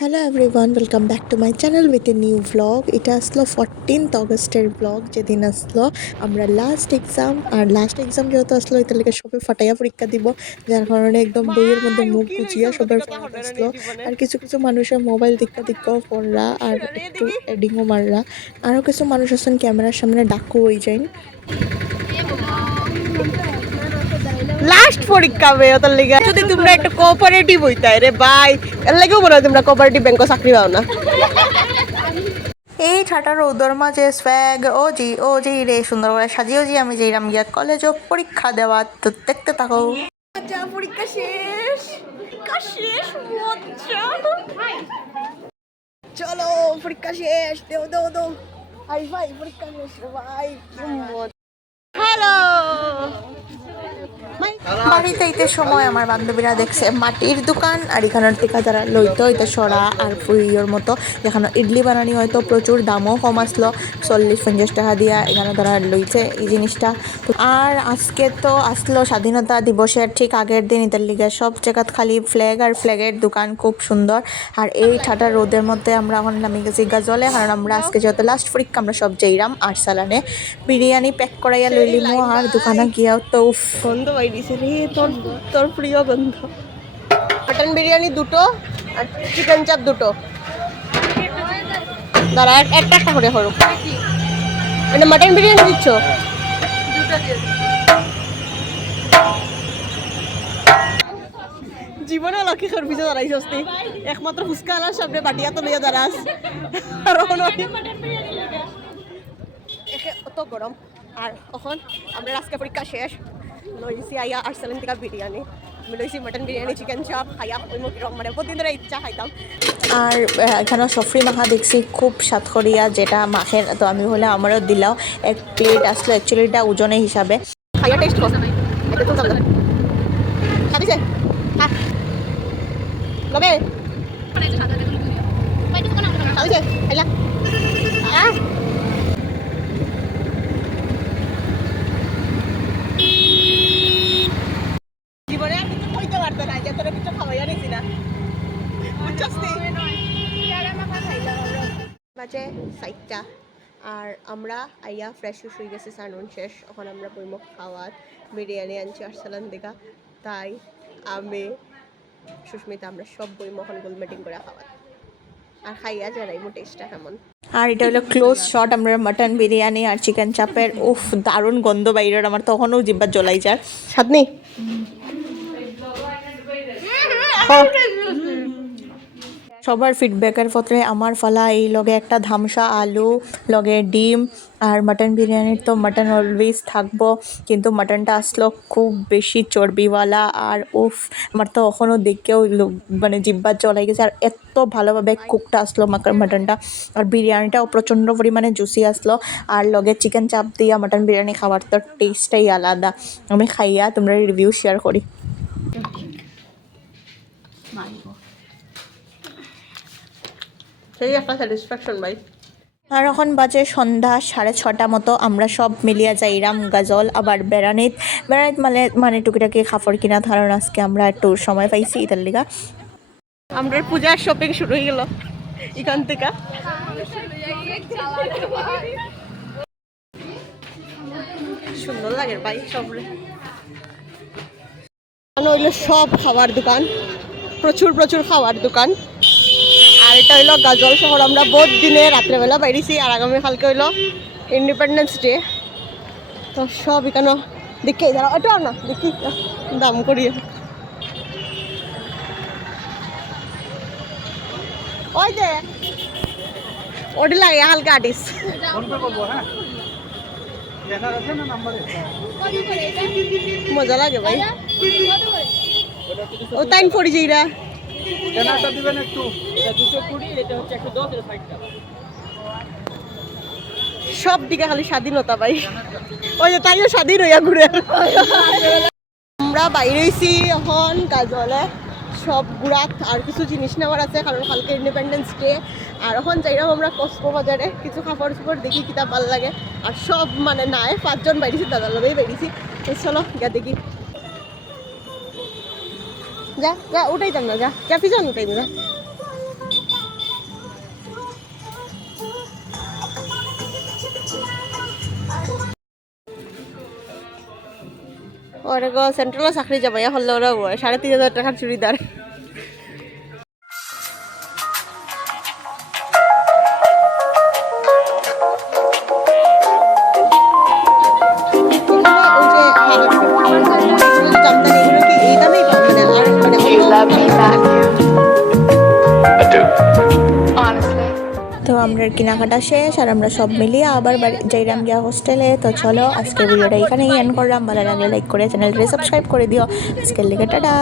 Hello everyone welcome back to my channel with a new blog এটা আসলো fourteenth অগস্টের blog যেদিন আসলো। আমরা লাস্ট এক্সাম আর লাস্ট এক্সাম যেহেতু আসলো এটা লেগে সবাই ফাটাইয়া পরীক্ষা দিব যার কারণে একদম বইয়ের মধ্যে মুখ গুজিয়া সবার ফোন আসলো। আর কিছু কিছু মানুষের মোবাইল দিক্কা দিক্কাও ফোনরা আর একটু এডিংও মাররা। আরও কিছু মানুষ আছেন ক্যামেরার সামনে ডাকু হয়ে যায় লাস্ট পরীক্ষা বে ওটার লিগে। যদি তোমরা একটা কোঅপারেটিভ হইতাই রে ভাই এর লাগেও বলো তোমরা কোঅপারেটিভ ব্যাংক চাকরি পাও না। এই ঠাটার রৌদর মাঝে স্ব্যাগ ও জি ও জি রে সুন্দর করে সাজিয়েও জি আমি যাইরাম গিয়া কলেজও পরীক্ষা দেওয়া তো দেখতে থাকো। পরীক্ষা শেষ। পরীক্ষা শেষ চলো পরীক্ষা শেষ দেও দেও দেও। হাই ভাই পরীক্ষা শেষ ভাই। হ্যালো বাড়িতে এইতে সময় আমার বান্ধবীরা দেখছে মাটির দোকান, আর এখানের থেকে যারা লইতো হইতো সরা আর পুরিয়র মতো। এখানে ইডলি বানানি হয়তো প্রচুর, দামও কম আসলো, চল্লিশ, পঞ্চাশ টাকা দিয়া এখানে তারা লইছে এই জিনিসটা। আর আজকে তো আসলো স্বাধীনতা দিবসের ঠিক আগের দিন ইতার লিগে সব জায়গাত খালি ফ্ল্যাগ আর ফ্ল্যাগের দোকান খুব সুন্দর। আর এই ঠাটা রোদের মধ্যে আমরা এখন নামি গেছি গাজলে, কারণ আমরা আজকে যেহেতু লাস্ট পরীক্ষা আমরা সব যাইরাম আর সালানে বিরিয়ানি প্যাক করাইয়া লইলিমো, আর দোকানে গিয়াও তো উফ। পাই রে তোর তোর প্রিয় গন্ধ মাটন বিরিয়ানি দুটো আর চিকেন চাপ দুটো। দাঁড়া এক- একটা একটা করে করো। মানে মাটন বিরিয়ানি দিচ্ছ? জীবনে লক্ষ্মী খর পিছে দাঁড়াইছ তুই একমাত্র ফুচকা আলার সামনে বাটিয়া তো লইয়া দাঁড়াস। আর অত গরম। আর এখন আমরা আজকে পরীক্ষা শেষ। লইছি আইয়া আর্সেলেন থেকে বিরিয়ানি। আমি লইছি মটন বিরিয়ানি চিকেন চাপ খাইয়া ওই মুখ রকম মানে প্রতিদিন ধরে ইচ্ছা খাইতাম। আর এখানে সফরি মাখা দেখছি খুব সাতখরিয়া যেটা মাখের তো আমি হলে আমারও দিলাও। এক প্লেট আসলো অ্যাকচুয়ালি এটা ওজনে হিসাবে। খাইয়া টেস্ট কর। এটা তো যাবে খাবিছে লবে। খাবিছে খাইলা আহ জীবনে আর কিছু কইতে পারতো না যে তোরা কিছু খাওয়াইয়া নিছি না বুঝছস তুই? বাজে সাইটটা আর আমরা আইয়া ফ্রেশ হয়ে গেছি সানুন শেষ। এখন আমরা বইমুখ খাওয়ার বিরিয়ানি আনছি আরসালান দিঘা তাই আমি সুস্মিতা আমরা সব এখন গোল মিটিং করে খাওয়াত আর খাইয়া জানাইমু টেস্টটা কেমন। আর এটা হলো ক্লোজ শট আমরা মাটন বিরিয়ানি আর চিকেন চাপের উফ দারুণ গন্ধ বাইরের আমার তখনও জিব্বা জ্বলাই যায়। সাতনি? সবার ফিডব্যাকের পত্রে আমার ফলা এই লগে একটা ধামসা আলু, লগে ডিম আর মাটন বিরিয়ানির তো মাটন অলওয়েজ থাকব। কিন্তু মাটনটা আসলো খুব বেশি চর্বিওয়ালা আর উফ, আমার তো এখনও দেখেও মানে জিব্বা চলাই গেছে আর এত ভালোভাবে কুকটা আসলো মাটনটা আর বিরিয়ানিটাও প্রচণ্ড পরিমাণে জুসি আসলো আর লগে চিকেন চাপ দিয়া মাটন বিরিয়ানি খাওয়ার তো টেস্টটাই আলাদা। আমি খাইয়া তোমরা রিভিউ শেয়ার করি। সেই একটা স্যাটিসফ্যাকশন ভাই। আর এখন বাজে সন্ধ্যা সাড়ে ছটা মতো। আমরা সব মিলিয়া যাইরাম গাজল আবার বেড়ানিত। বেড়ানিত মানে মানে টুকিটাকি খাফর কিনা ধারণ আজকে আমরা একটু সময় পাইছি ইতার লিগা। আমরা পূজার শপিং শুরু হয়ে গেল। এখান থেকে। সুন্দর লাগে ভাই সব হইল সব খাবার দোকান। প্রচুর প্রচুর খাবার দোকান। এটা হইল গাজল শহর। আমরা বহুত দিনে রাত্রেবেলা বাইরেছি আর আগামী কালকে হইল ইন্ডিপেন্ডেন্স ডে তো সব এখানে দেখে যারা ওটা না দেখি দাম করিয়ে। ওই যে, ওটা লাগে হালকা আর্টিস্ট মজা লাগে ভাই। ও তাইন পড়ি যাইরা। সব দিকে খালি স্বাধীনতা ভাই। ওই যে তাইও স্বাধীন হইয়া ঘুরে আমরা বাইরে হইছি এখন গাজলে সব গুড়াত আর কিছু জিনিস নেওয়ার আছে কারণ কালকে ইন্ডিপেন্ডেন্স ডে আর এখন যাইরাম আমরা কস্কো বাজারে কিছু খাবার চুপড় দেখি কিতা ভালো লাগে। আর সব মানে নাই পাঁচজন বাইরেছি দাদার লগেই বাইরেছি। চলো গা দেখি। যা যা উঠাইতাম না, যা। যা, পিছন উঠাইম যা। ওরে গো সেন্ট্রালও চাকরি যাবাই হল্লো ওরা সাড়ে তিন হাজার টাকার চুড়িদার। তো আমরা কেনাকাটা শেষ আর আমরা সব মিলিয়ে আবার যাইলাম গিয়া হোস্টেলে। তো চলো আজকে ভিডিওটা এখানেই এন্ড করলাম। ভালো লাগলে লাইক করে চ্যানেলটা সাবস্ক্রাইব করে দিও। আজকের লিখে টাটা।